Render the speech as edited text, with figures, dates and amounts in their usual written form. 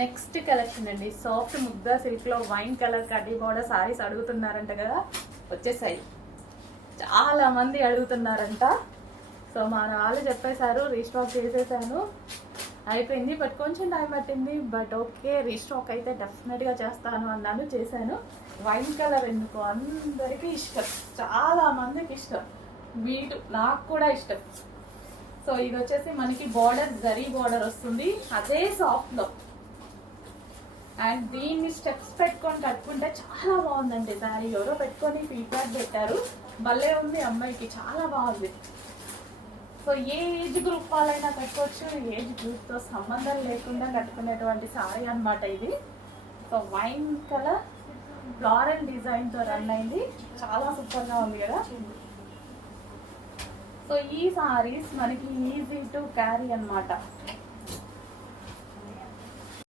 Next collection అండి, soft ముగ్గా silk లో wine colour కడ్డీ బోర్డర్ సారీస్ అడుగుతున్నారంట కదా, వచ్చేసాయి. చాలా మంది అడుగుతున్నారంట. సో మా వాళ్ళు చెప్పేశారు, రీస్టాక్ చేసేసాను, అయిపోయింది. బట్ కొంచెం టైం పట్టింది. బట్ ఓకే, రీస్టాక్ అయితే డెఫినెట్గా చేస్తాను అన్నాను, చేశాను. వైన్ కలర్ ఎందుకు అందరికీ ఇష్టం, చాలా మందికి ఇష్టం, నాకు కూడా ఇష్టం. సో ఇది వచ్చేసి మనకి బార్డర్ జరీ బార్డర్ వస్తుంది, అదే సాఫ్ట్లో. అండ్ దీన్ని స్టెప్స్ పెట్టుకొని కట్టుకుంటే చాలా బాగుందండి శారీ. ఎవరో పెట్టుకొని ఫీడ్బ్యాక్ పెట్టారు, భలే ఉంది అమ్మాయికి, చాలా బాగుంది. సో ఏ ఏజ్ గ్రూప్ వాళ్ళైనా కట్టుకోవచ్చు, ఏజ్ గ్రూప్తో సంబంధం లేకుండా కట్టుకునేటువంటి శారీ అనమాట ఇది. సో వైన్ కలర్ ఫ్లోరల్ డిజైన్తో రన్ అయింది, చాలా సూపర్గా ఉంది కదా. సో ఈ సారీస్ మనకి ఈజీ టు క్యారీ అనమాట.